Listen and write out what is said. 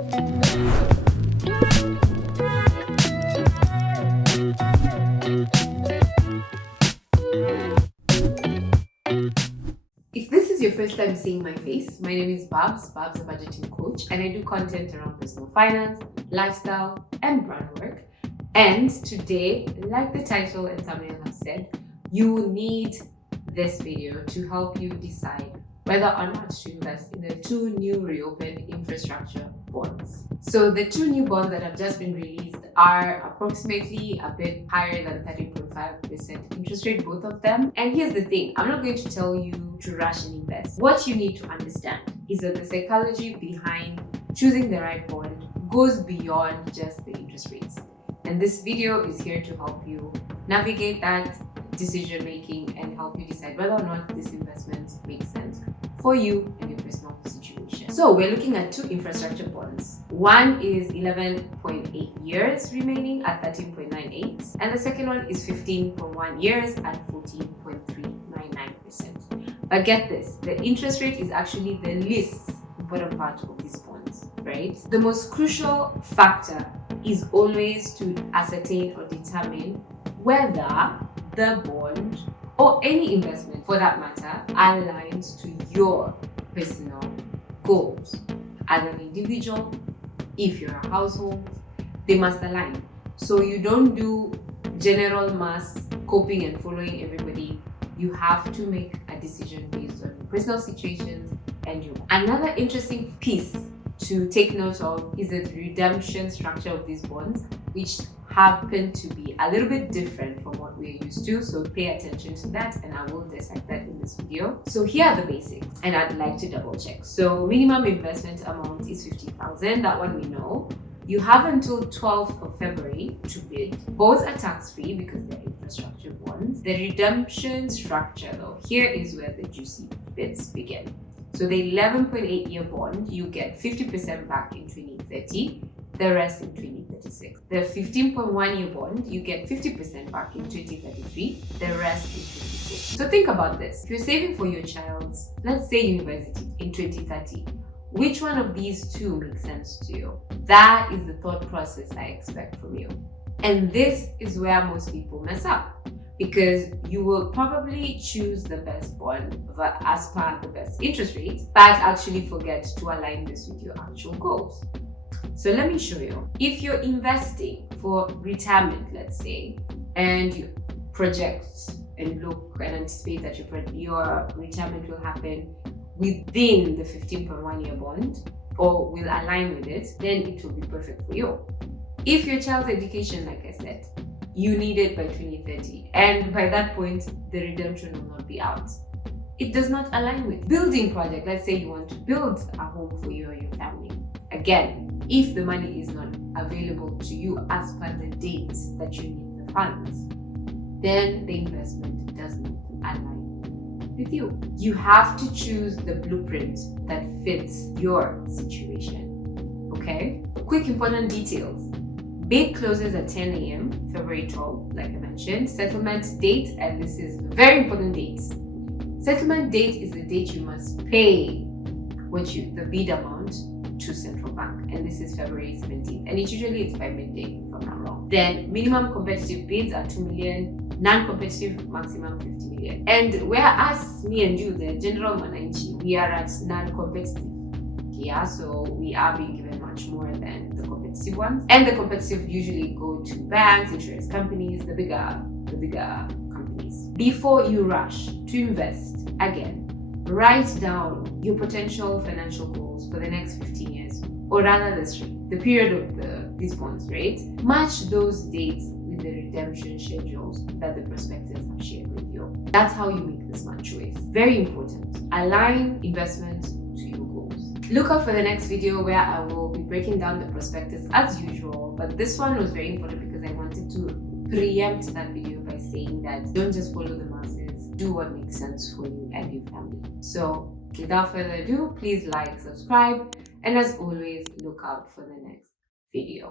If this is your first time seeing my face, my name is Babs, a budgeting coach, and I do content around personal finance, lifestyle, and brand work. And today, like the title and thumbnail have said, you need this video to help you decide whether or not to invest in the two new reopened infrastructure bonds. So the two new bonds that have just been released are approximately a bit higher than 13.5% interest rate, both of them. And here's the thing, I'm not going to tell you to rush and invest. What you need to understand is that the psychology behind choosing the right bond goes beyond just the interest rates. And this video is here to help you navigate that decision making and help you decide whether or not this investment makes sense for you and your personal situation. So we're looking at two infrastructure bonds. One is 11.8 years remaining at 13.98, and the second one is 15.1 years at 14.399%. But get this, the interest rate is actually the least important part of these bonds, right? The most crucial factor is always to ascertain or determine whether the bond or any investment for that matter aligns to your personal goals. As an individual, if you're a household, they must align. So you don't do general mass copying and following everybody. You have to make a decision based on your personal situations and you. Another interesting piece to take note of is the redemption structure of these bonds, which happen to be a little bit different from what we're used to. So pay attention to that, and I will dissect that in this video. So here are the basics, and I'd like to double check. So minimum investment amount is 50,000. That one we know. You have until 12th of February to bid. Both are tax-free because they're infrastructure bonds. The redemption structure though, here is where the juicy bits begin. So the 11.8-year bond, you get 50% back in 2030, the rest in 2036. The 15.1-year bond, you get 50% back in 2033, the rest in 2040. So think about this. If you're saving for your child's, let's say university in 2030, which one of these two makes sense to you? That is the thought process I expect from you. And this is where most people mess up, because you will probably choose the best bond as per the best interest rate, but actually forget to align this with your actual goals. So let me show you. If you're investing for retirement, let's say, and you project and look and anticipate that your retirement will happen within the 15.1-year bond or will align with it, then it will be perfect for you. If your child's education, like I said, you need it by 2030, and by that point, the redemption will not be out. It does not align with building project. Let's say you want to build a home for you or your family. Again, if the money is not available to you as per the date that you need the funds, then the investment does not align with you. You have to choose the blueprint that fits your situation. Okay? Quick important details. Bid closes at 10 a.m. February 12th, like I mentioned. Settlement date, and this is very important dates. Settlement date is the date you must pay the bid amount to central bank, and this is February 17th, and it's by midday if I'm not wrong. Then minimum competitive bids are 2 million, non-competitive maximum 50 million. And whereas me and you, the general mananchi, we are at non-competitive. Yeah, so we are being given much more than the competitive ones. And the competitive usually go to banks, insurance companies, the bigger companies. Before you rush to invest, again, write down your potential financial goals for the next 15 years, or rather the period of these bonds, right? Match those dates with the redemption schedules that the prospectus have shared with you. That's how you make the smart choice. Very important. Align investment to your goals. Look out for the next video where I will be breaking down the prospectus as usual, but this one was very important because I wanted to preempt that video by saying that don't just follow the masses, do what makes sense for you and your family. So without further ado, please like, subscribe, and as always, look out for the next video.